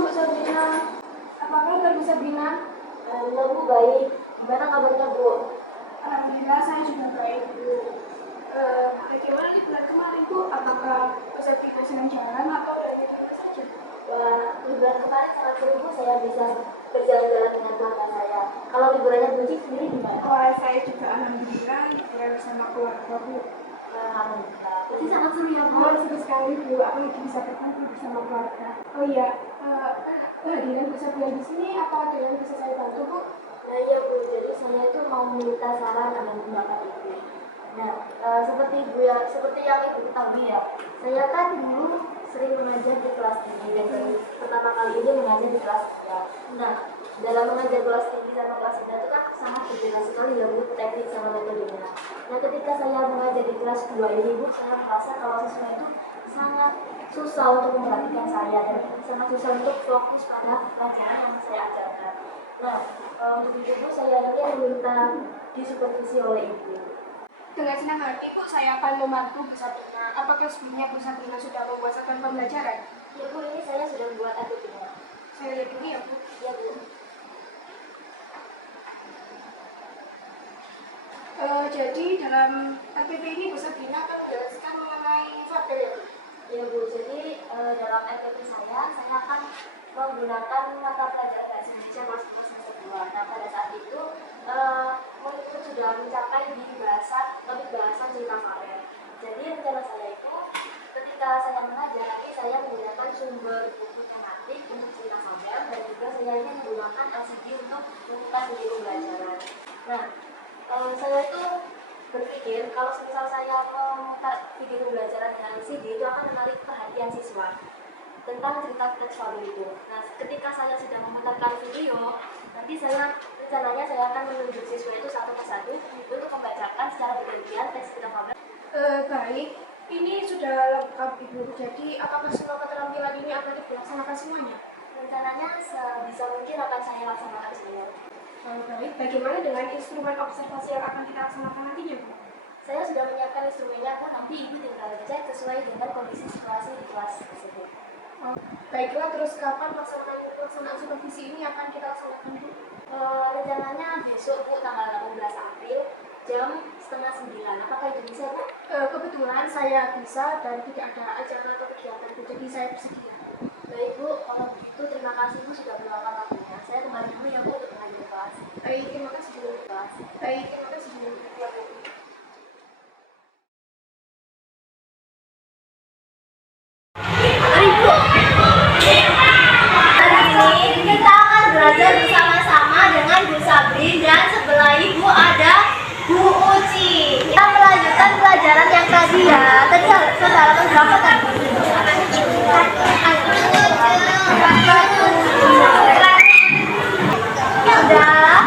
Bu Sabrina. Apa kabar Bu Sabrina? Alhamdulillah Bu, baik. Gimana kabarnya Bu? Alhamdulillah saya juga baik Bu. Bagaimana liburan kemarin Bu? Apakah Bu Sabrina senang jalan atau dari rumah saja? Wah, liburan kemarin sangat seru Bu, saya bisa berjalan-jalan dengan keluarga saya. Kalau liburannya Bu Cik sendiri gimana? Wah, saya juga alhamdulillah liburan bersama keluarga Bu. Alhamdulillah. Berarti sangat seru ya Bu? Oh, seru sekali Bu, apalagi bisa berkumpul bersama keluarga. Oh iya, kehadiran Bu Sabrina di sini apa ada yang bisa saya bantu Bu? Nah iya Bu, jadi saya itu mau meminta saran dan pendapat Ibu. Nah, seperti yang Ibu ketahui ya, saya kan dulu sering mengajar di kelas tinggi dan baru pertama kali ini mengajar di kelas 3. Nah, dalam mengajar kelas tinggi sama kelas 3 itu kan sangat berbeda sekali ya Bu, teknik sama metodenya. Nah, ketika saya mengajar di kelas 2 ini Bu, saya merasa kalau siswa itu sangat susah untuk memperhatikan saya dan sangat susah untuk fokus pada pelajaran yang saya ajarkan. Nah, untuk itu Bu, saya ingin meminta disupervisi oleh Ibu. Dengan senang hati Bu, saya akan membantu Bu Sabrina. Apakah sebelumnya Bu Sabrina sudah membuat satuan pembelajaran? Ya Bu, ini saya sudah buat RPP-nya. Saya lihat dulu ya Bu. Ya Bu. Jadi dalam RPP ini Bu Sabrina akan menjelaskan mengenai faktor ya Bu? Ya Bu, jadi dalam RPP saya akan menggunakan mata pelajaran bahasa Indonesia kelas 5 semester 2. Nah, pada saat itu muridku sudah mencapai di topik bahasan cerita Farel. Jadi rencana saya itu ketika saya mengajar nanti saya menggunakan sumber buku tematik untuk cerita Farel dan juga saya ingin menggunakan LCD untuk bukan video pembelajaran. Nah, saya itu berpikir kalau misal saya memutar video pembelajaran dengan LCD itu akan menarik perhatian siswa tentang cerita teks fabel itu. Nah, ketika saya sudah memutarkan video, nanti rencananya saya akan menunjuk siswa itu satu persatu untuk membacakan secara bergantian teks cerita fabel. Baik, ini sudah lengkap Ibu. Jadi apakah semua keterampilan ini akan dilaksanakan semuanya? Rencananya sebisa mungkin akan saya laksanakan semua. Baik, bagaimana dengan instrumen observasi yang akan kita laksanakan nantinya Bu? Saya sudah menyiapkan instrumennya Bu, nanti Ibu tinggal cek sesuai dengan kondisi situasi di kelas tersebut. Baiklah, terus kapan pelaksanaan supervisi ini akan kita laksanakan Bu? Rencananya besok Bu, tanggal 18 April jam 8:30. Apakah itu bisa Bu? Kebetulan saya bisa dan tidak ada acara atau kegiatan Bu, jadi saya bersedia. Baik Bu, kalau begitu terima kasih Bu sudah meluangkan waktunya. Saya kembali dulu ya Bu untuk mengajar kelas. Baik, terima kasih Bu. Baik, terima kasih Bu. Hari ini kita akan belajar bersama-sama dengan Bu Sabri dan sebelah Ibu ada Bu Uci. Kita melanjutkan pelajaran yang tadi ya. Tadi halaman berapa tadi? Udah.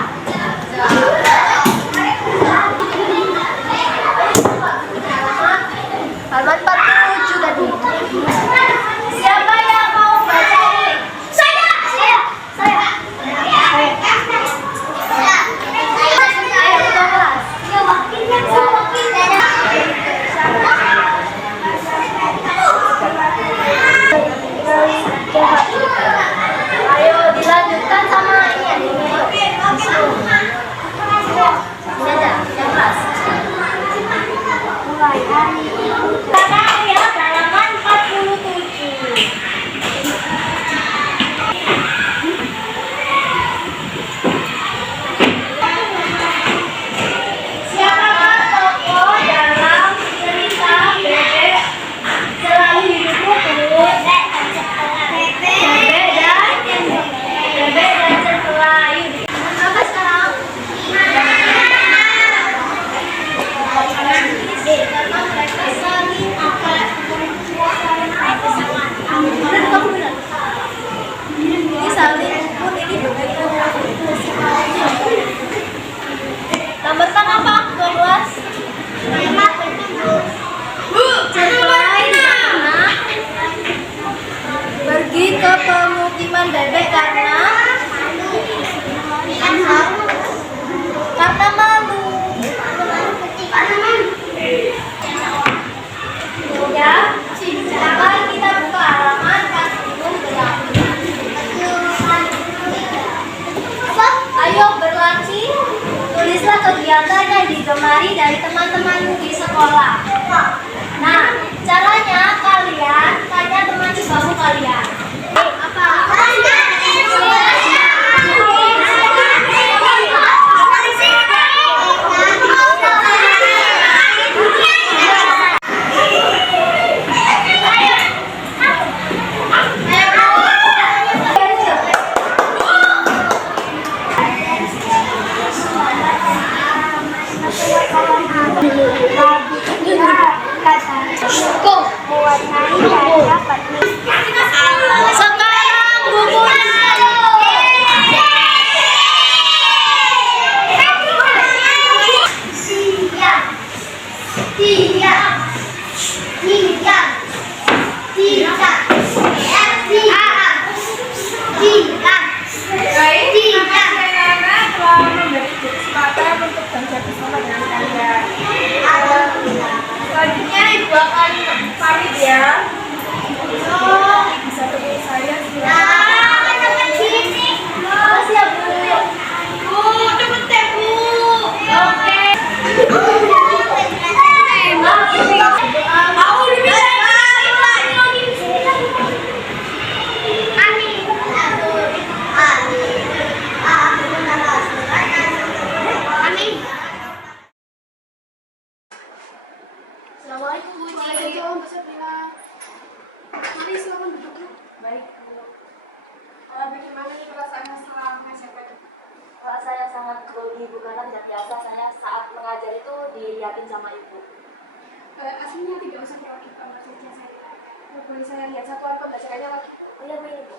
menari dari teman-teman di sekolah. Nah, caranya kalian tanya teman sebangku kalian. Apa? Mewarnai dada petis. Sekarang bukunya. Siap. Siap. Siap. Siap. Telah memberi kesempatan untuk belajar bersama dengan kalian. Selanjutnya ibu akan pamit ya. Bisa temui saya Assalamualaikum Bu Ci. Waalaikumsalam, Bu Sabrina. Mari silakan duduk. Baik Bu. Bagaimana nih perasaannya setelah SMP? Saya sangat grogi Bu karena tidak biasa saya saat mengajar itu dilihatin sama Ibu. Aslinya tidak usah grogi sama saja saya. Boleh saya lihat satuan pembelajarannya lagi? Oh iya Bu, ini Bu.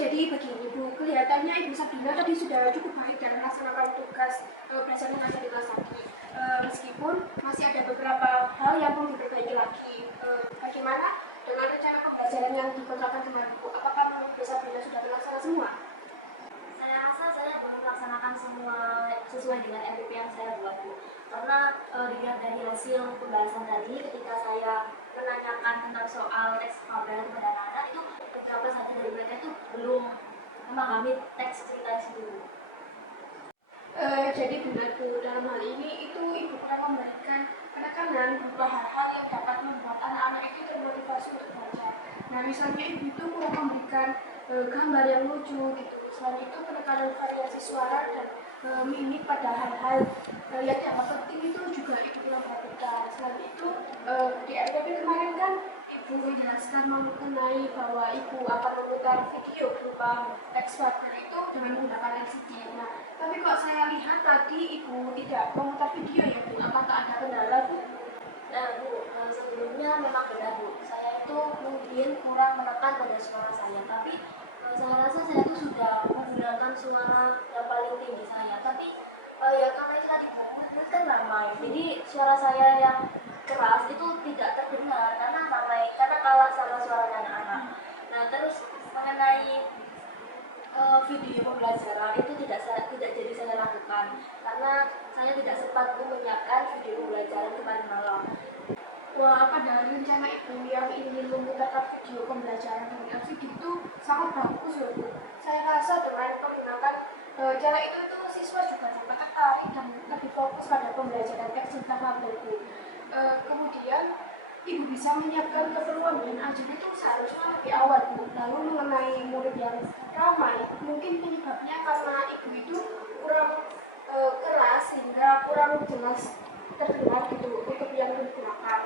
Jadi begini Bu, kelihatannya Ibu Sabrina tadi sudah cukup baik dalam melaksanakan tugas belajar mengajar di kelas tadi. Meskipun masih ada beberapa hal yang perlu diperbaiki lagi. Bagaimana dengan rencana pembelajaran yang dikontrakkan kemarin Bu? Apakah Ibu Sabrina sudah melaksanakan semua? Saya rasa saya belum melaksanakan semua sesuai dengan MPP yang saya buat Bu. Karena dilihat dari hasil pembahasan tadi ketika saya menanyakan tentang soal teks pengabdian kepada anak-anak itu beberapa saja dari mereka itu belum memahami teks cerita itu. Jadi benar Bu, dalam hal ini itu Ibu kurang memberikan penekanan berupa hal-hal yang dapat membuat anak-anak itu termotivasi untuk belajar. Nah misalnya Ibu itu kurang memberikan gambar yang lucu gitu. Selain itu penekanan variasi suara dan mimik pada hal-hal yang dianggap penting itu juga Ibu kurang perhatikan. Selain itu di RPP kemarin kan Ibu menjelaskan mengenai bahwa Ibu akan memutar video berupa teks paper itu dengan menggunakan LCD. Nah, tapi kok saya lihat tadi Ibu tidak memutar video ya Bu, apakah ada kendala Bu? Nah Bu, sebelumnya memang benar Bu, saya itu mungkin kurang menekan pada suara saya, tapi saya rasa saya itu sudah menggunakan suara yang paling tinggi saya, tapi ya karena itu tadi Bu, itu kan ramai, jadi suara saya yang keras itu tidak terdengar karena ramai, karena kalah sama suara anak-anak. Nah terus mengenai video pembelajaran itu tidak jadi saya lakukan karena saya tidak sempat menyiapkan video pembelajaran kemarin malam. Wah, pada rencana Ibu yang ingin memutarkan video pembelajaran dengan LCD itu sangat bagus ya Bu. Saya rasa dengan menggunakan cara itu siswa juga dapat tertarik dan lebih fokus pada pembelajaran teks tentang label Bu. Kemudian Ibu bisa menyiapkan keperluan dan ajar itu seharusnya lebih awal Bu. Lalu mengenai murid yang ramai, mungkin penyebabnya karena Ibu itu kurang keras sehingga kurang jelas terdengar gitu untuk yang digunakan.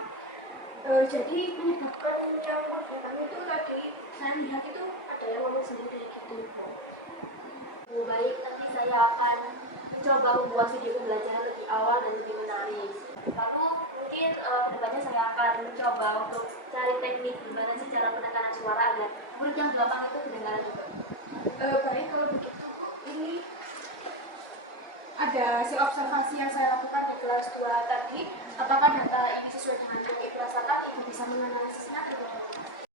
Jadi menyebabkan yang korban itu tadi saya lihat itu ada yang ngomong sendiri gitu. Oh, baik, nanti saya akan coba membuat video pembelajaran lebih awal dan lebih menarik. Lalu mungkin kedepannya saya akan mencoba untuk cari teknik gimana sih cara penekanan suara agar murid yang gampang itu kedengaran juga. Baik kalau begitu ini ada hasil observasi yang saya lakukan di kelas 2 tadi. Apakah data ini sesuai dengan yang Ibu rasakan? Ibu bisa menganalisisnya terlebih dahulu.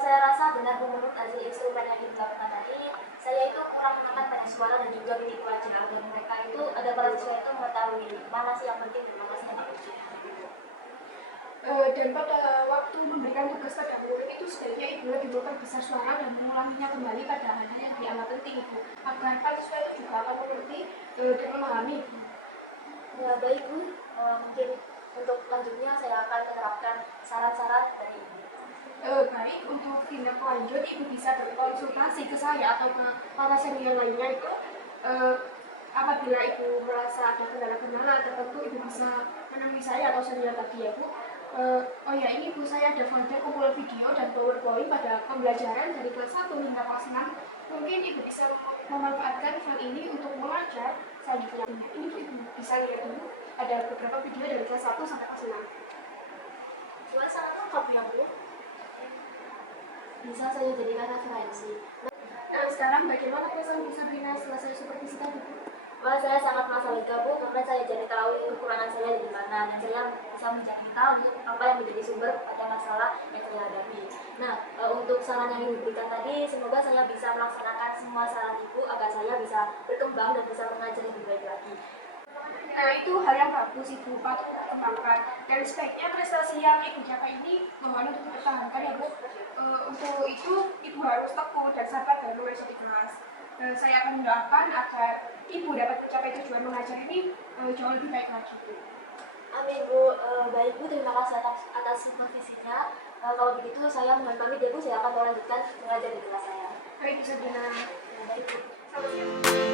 Saya rasa benar menurut hasil instrumen yang dilakukan tadi, saya itu kurang menekan pada suara dan juga mimik wajah agar mereka itu ada para siswa itu mengetahui mana sih yang penting dan mana sih yang tidak penting. Dan pada waktu memberikan tugas pada murid itu sebaiknya Ibu lebih memperbesar suara dan mengulanginya kembali pada hal yang dianggap penting Ibu, agar para siswa itu juga akan mengerti dan memahami Ibu. Ya baik Bu, mungkin untuk lanjutnya saya akan menerapkan saran-saran dari Ibu. Baik, untuk tindak lanjut Ibu bisa berkonsultasi ke saya atau ke para senior lainnya itu. Apabila Ibu merasa ada kendala-kendala tertentu, Ibu bisa menemui saya atau senior tadi ya Bu. Oh ya, ini Bu, saya ada folder kumpulan video dan PowerPoint pada pembelajaran dari kelas 1 hingga kelas 6. Mungkin Ibu bisa memanfaatkan file ini untuk mengajar selanjutnya. Ini Bu, Ibu bisa lihat dulu. Ada beberapa video dari kelas 1 sampai kelas 6. Cuma sangat lengkap ya Bu. Bisa saya jadikan referensi. Nah, sekarang bagaimana perasaan Bu Sabrina setelah saya supervisi tadi Bu? Wah, saya sangat merasa lega Bu, karena saya jadi tahu kekurangan saya di mana, dan saya bisa mencari tahu apa yang menjadi sumber pada masalah yang saya hadapi. Nah, untuk saran yang diberikan tadi, semoga saya bisa melaksanakan semua saran Ibu agar saya bisa berkembang dan bisa mengajar lebih baik lagi. Nah, itu hal yang bagus Ibu, patut dikembangkan. Dan sebaiknya prestasi yang Ibu capai ini mohon untuk dipertahankan ya Bu. Untuk itu Ibu harus teguh dan sabar dalam mengajar di kelas. Saya akan mendoakan agar Ibu dapat mencapai tujuan mengajar ini jauh lebih baik lagi Bu. Amin Bu. Baik Bu, terima kasih atas supervisinya. Kalau begitu saya mohon pamit ya Bu, saya akan melanjutkan mengajar di kelas saya. Baik, bisa Baik Bu. Selamat siang.